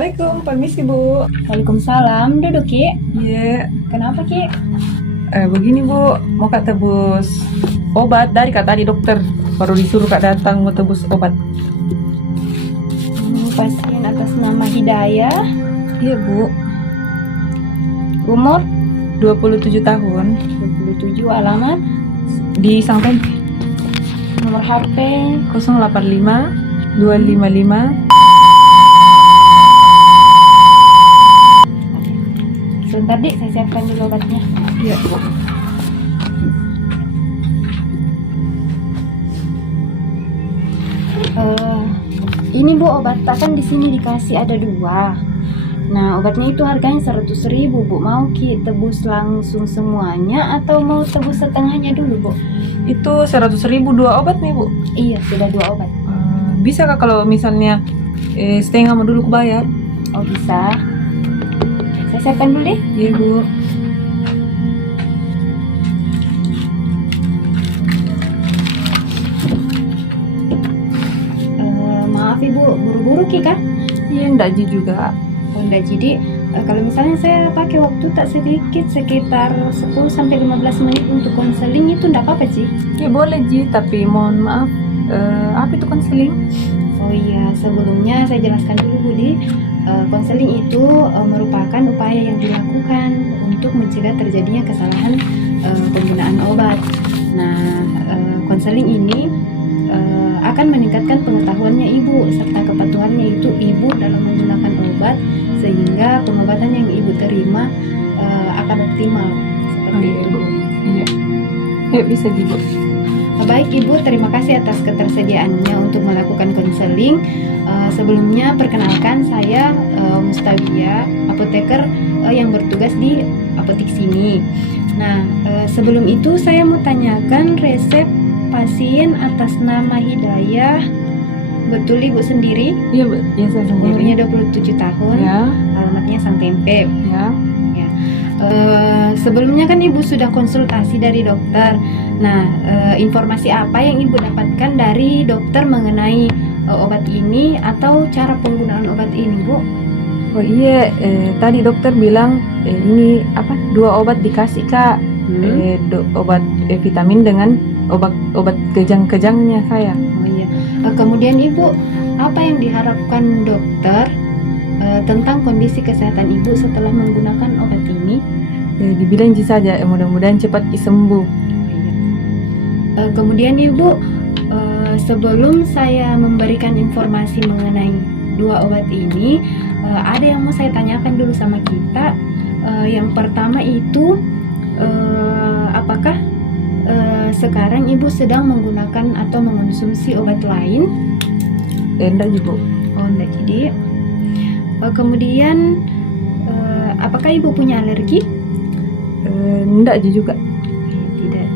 Assalamualaikum, permisi Bu. Waalaikumsalam, duduk Ki. Iya, Kenapa Ki? begini Bu, mau Kak tebus obat dari Kak tadi dokter. Baru disuruh Kak datang mau tebus obat. Pasien atas nama Hidayah, Iya Bu, umur 27 tahun, 27, alamat, di Sang Tempe, nomor HP. 085 255. Sebentar Dik, saya siapkan dulu obatnya. Iya Bu. Ini Bu, obat kan di sini dikasih ada 2. Nah, obatnya itu harganya 100.000 Bu. Mau Ki tebus langsung semuanya atau mau tebus setengahnya dulu Bu? Itu 100.000 2 obat nih Bu. Iya, sudah 2 obat. Bisa Kak kalau misalnya setengah mau dulu ku bayar? Oh bisa. Saya siapkan dulu deh. Iya Bu. Maaf Ibu, buru-buru Ki kah? Iya, ndak Ji juga. Oh, enggak, jadi kalau misalnya saya pakai waktu tak sedikit sekitar 10-15 menit untuk konseling itu enggak apa-apa sih? Ya boleh Ji, tapi mohon maaf, apa itu konseling? Oh iya, sebelumnya saya jelaskan dulu Budi. Konseling itu merupakan upaya yang dilakukan untuk mencegah terjadinya kesalahan penggunaan obat. Nah, konseling ini akan meningkatkan pengetahuannya ibu serta kepatuhannya itu ibu dalam menggunakan obat sehingga pengobatan yang ibu terima akan optimal seperti iya, itu. Bu. Iya. Ya bisa Ji Bu. Baik Ibu, terima kasih atas ketersediaannya untuk melakukan konseling. Sebelumnya perkenalkan saya Mustavia, apoteker yang bertugas di apotek sini. Nah, sebelum itu saya mau tanyakan resep pasien atas nama Hidayah. Betul Ibu sendiri? Iya Bu, ya saya sendiri. Umurnya 27 tahun, Ya, alamatnya Sang Tempe. ya. Sebelumnya kan Ibu sudah konsultasi dari dokter. Nah, informasi apa yang Ibu dapatkan dari dokter mengenai obat ini atau cara penggunaan obat ini, Bu? Oh iya, tadi dokter bilang ini apa? 2 obat dikasih Kak. Obat vitamin dengan obat kejang-kejangnya saya. Oh iya. Kemudian Ibu, apa yang diharapkan dokter tentang kondisi kesehatan Ibu setelah menggunakan obat ini? Dibilang Ji saja, mudah-mudahan cepat sembuh. Kemudian Ibu, sebelum saya memberikan informasi mengenai 2 obat ini, ada yang mau saya tanyakan dulu sama kita. Yang pertama itu, apakah sekarang Ibu sedang menggunakan atau mengonsumsi obat lain? Enggak Ji Bu. Oh enggak, jadi kemudian apakah Ibu punya alergi? Enggak Ji juga. Tidak.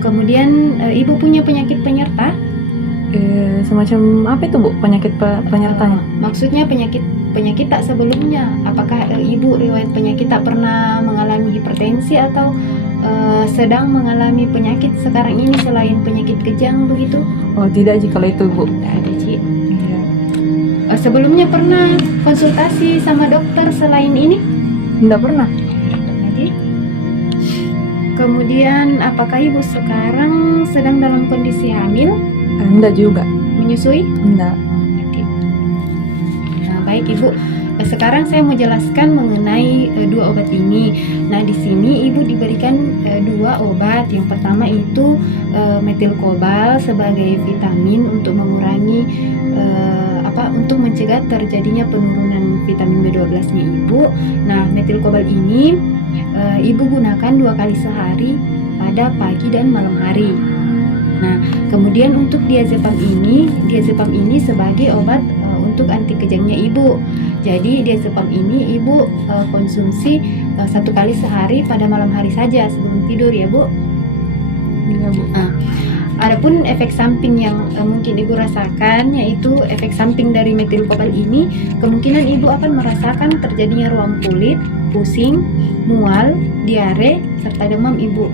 Kemudian Ibu punya penyakit penyerta? Semacam apa itu Bu penyertanya? Maksudnya penyakit tak sebelumnya. Apakah Ibu riwayat penyakit tak pernah mengalami hipertensi atau sedang mengalami penyakit sekarang ini selain penyakit kejang begitu? Oh tidak Ji kalau itu Bu. Tidak ada Ci. Iya. Sebelumnya pernah konsultasi sama dokter selain ini? Enggak pernah. Jadi, kemudian apakah Ibu sekarang sedang dalam kondisi hamil? Enggak juga. Menyusui? Enggak. Oke. Nah, baik Ibu. Sekarang saya mau jelaskan mengenai 2 obat ini. Nah, di sini Ibu diberikan 2 obat. Yang pertama itu metilkobal sebagai vitamin untuk mengurangi untuk mencegah terjadinya penurunan vitamin B12-nya Ibu. Nah, metilkobal ini Ibu gunakan 2 kali sehari pada pagi dan malam hari. Nah, kemudian untuk diazepam ini sebagai obat untuk anti kejangnya Ibu. Jadi diazepam ini Ibu konsumsi 1 kali sehari pada malam hari saja sebelum tidur ya Bu. Iya Bu. Adapun efek samping yang mungkin Ibu rasakan yaitu efek samping dari metilkobal ini, kemungkinan Ibu akan merasakan terjadinya ruam kulit, pusing, mual, diare, serta demam Ibu.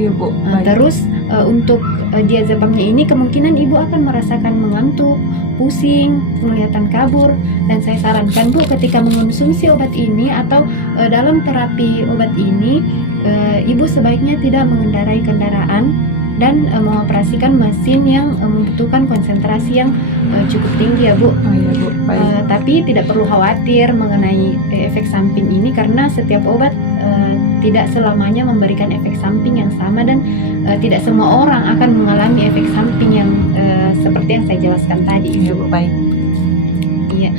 Iya Bu. Baik. Terus untuk diazepamnya ini kemungkinan ibu akan merasakan mengantuk, pusing, penglihatan kabur, dan saya sarankan Bu ketika mengonsumsi obat ini atau dalam terapi obat ini ibu sebaiknya tidak mengendarai kendaraan dan mengoperasikan mesin yang membutuhkan konsentrasi yang cukup tinggi ya Bu. Oh iya Bu. Baik. Tapi tidak perlu khawatir mengenai efek samping ini karena setiap obat tidak selamanya memberikan efek samping yang sama dan tidak semua orang akan mengalami efek samping yang seperti yang saya jelaskan tadi. Iya Bu. Baik. Iya.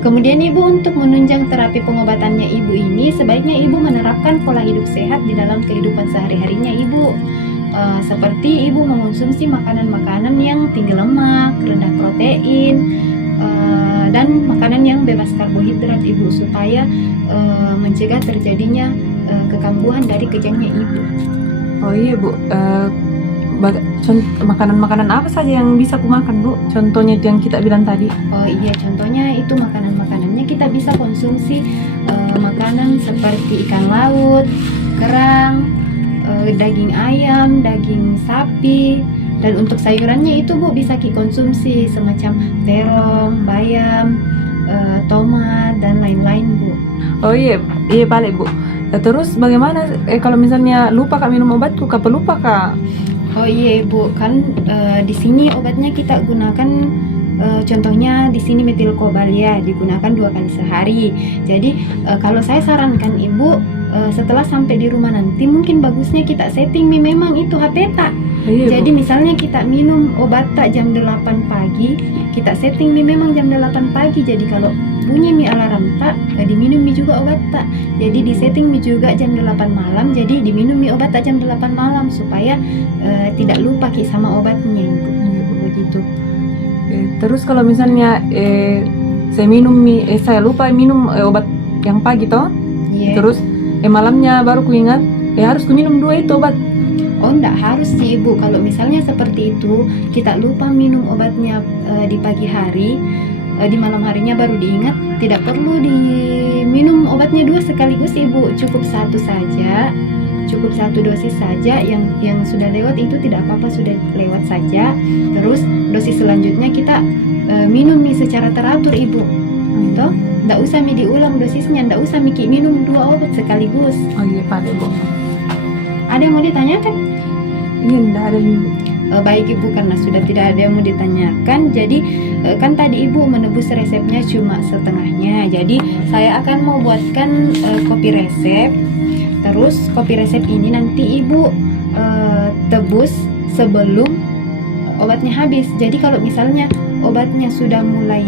Kemudian ibu untuk menunjang terapi pengobatannya ibu ini sebaiknya ibu menerapkan pola hidup sehat di dalam kehidupan sehari-harinya ibu. Seperti ibu mengonsumsi makanan-makanan yang tinggi lemak, rendah protein, dan makanan yang bebas karbohidrat ibu supaya mencegah terjadinya kekambuhan dari kejangnya ibu. Oh iya Bu. Makanan-makanan apa saja yang bisa aku makan Bu? Contohnya itu yang kita bilang tadi. Oh iya, contohnya itu makanan-makanannya kita bisa konsumsi makanan seperti ikan laut, kerang, daging ayam, daging sapi, dan untuk sayurannya itu Bu bisa konsumsi semacam terong, bayam, tomat, dan lain-lain Bu. Oh iya balik Bu. Terus bagaimana kalau misalnya lupa Kak minum obatku, kapan lupa Kak? Oh iya Bu, kan di sini obatnya kita gunakan contohnya di sini metilkobal ya, digunakan 2 kali sehari. Jadi kalau saya sarankan Ibu setelah sampai di rumah nanti mungkin bagusnya kita setting memang itu HPTA. Iya, Jadi Bu. misalnya kita minum obat tak jam 8 pagi, kita setting memang jam 8 pagi. Jadi kalau bunyi mi alarm tak, diminum mi juga obat tak. Jadi disetting mi juga jam 8 malam, jadi diminum mi obat tak jam 8 malam supaya tidak lupa Ki sama obatnya Ibu. Begitu. Terus kalau misalnya saya lupa minum obat yang pagi toh, Iya. terus malamnya baru ku ingat harus ku minum 2 itu obat. Oh, enggak harus sih Ibu. Kalau misalnya seperti itu, kita lupa minum obatnya di pagi hari, di malam harinya baru diingat, tidak perlu diminum obatnya 2 sekaligus Ibu. Cukup 1 saja. Cukup 1 dosis saja, yang sudah lewat itu tidak apa-apa, sudah lewat saja. Terus dosis selanjutnya kita minum secara teratur Ibu. Toh, enggak usah diulang dosisnya, enggak usah minum 2 obat sekaligus. Oh iya Pak Bu. Ada yang mau ditanyakan? Ini enggak ada Bu. Baik Ibu, karena sudah tidak ada yang mau ditanyakan, jadi kan tadi Ibu menebus resepnya cuma setengahnya. Jadi saya akan mau buatkan kopi resep. Terus kopi resep ini nanti Ibu tebus sebelum obatnya habis. Jadi kalau misalnya obatnya sudah mulai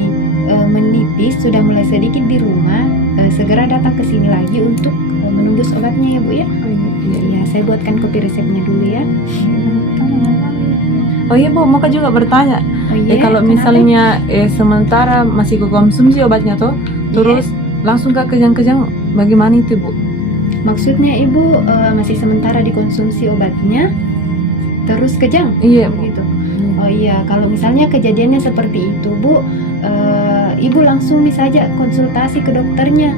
menipis, sudah mulai sedikit di rumah, segera datang ke sini lagi untuk menembus obatnya ya Bu ya. Iya, saya buatkan kopi resepnya dulu ya. Oh iya Bu, mau juga bertanya. Oh iya, Kalau kenapa? misalnya sementara masih konsumsi obatnya toh, terus langsung ke kejang-kejang, bagaimana itu Bu? Maksudnya Ibu masih sementara dikonsumsi obatnya, terus kejang? Iya Bu. Gitu. Oh iya, kalau misalnya kejadiannya seperti itu Bu, Ibu langsung saja konsultasi ke dokternya.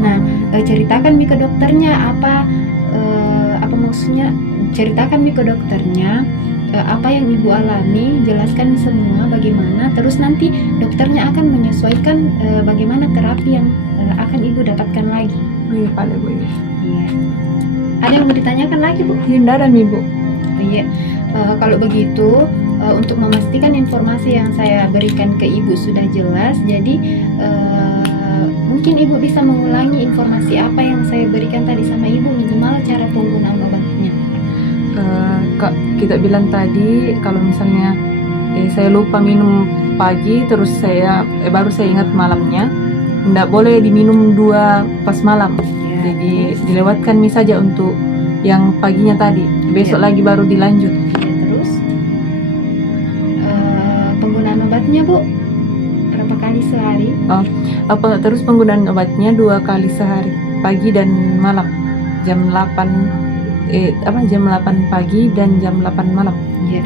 Nah, ceritakan ke dokternya apa maksudnya, ceritakan ke dokternya apa yang Ibu alami, jelaskan semua bagaimana, terus nanti dokternya akan menyesuaikan bagaimana terapi yang akan Ibu dapatkan lagi. Oh iya Pak Bu. Iya. Ada yang mau ditanyakan lagi Bu? Tidak ada nih Bu. Oh, iya. Kalau begitu untuk memastikan informasi yang saya berikan ke Ibu sudah jelas, jadi mungkin Ibu bisa mengulangi informasi apa yang saya berikan tadi sama Ibu, minimal cara penggunaan obatnya. Kak, kita bilang tadi kalau misalnya saya lupa minum pagi, terus saya baru saya ingat malamnya, tidak boleh diminum 2 pas malam. Ya. Jadi dilewatkan saja untuk yang paginya tadi, besok lagi baru dilanjut. Ya, terus penggunaan obatnya Bu, berapa kali sehari? Terus penggunaan obatnya 2 kali sehari, pagi dan malam, jam 8 pagi dan jam 8 malam. Ya,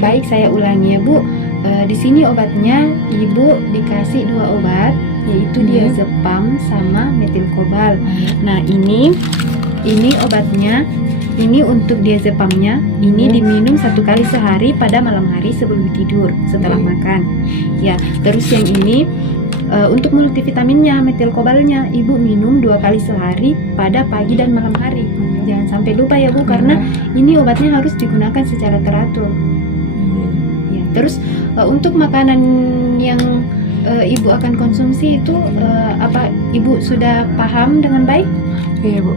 baik, saya ulangi ya Bu. Di sini obatnya Ibu dikasih 2 obat, yaitu diazepam sama metilkobal. Nah ini obatnya Ini untuk diazepamnya, ini diminum 1 kali sehari pada malam hari sebelum tidur setelah makan. Ya, terus yang ini untuk multivitaminnya, metilkobalnya, ibu minum 2 kali sehari pada pagi dan malam hari. Jangan sampai lupa ya Bu, karena ini obatnya harus digunakan secara teratur. Ya, terus untuk makanan yang ibu akan konsumsi itu apa ibu sudah paham dengan baik? Iya Bu.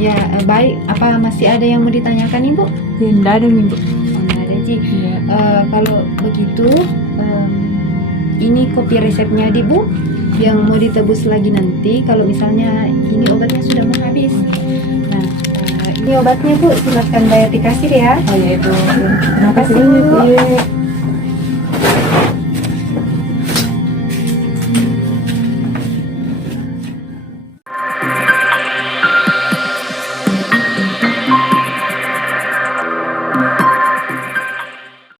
Ya, baik. Apa masih ada yang mau ditanyakan Ibu? Ya, enggak ada nih Bu. Enggak ada, Ji. Iya. Kalau begitu, ini kopi resepnya di Bu yang mau ditebus lagi nanti kalau misalnya ini obatnya sudah mau habis. Nah, ini obatnya Bu, silakan bayar di kasir ya. Oh ya itu. Terima kasih Bu. Iya.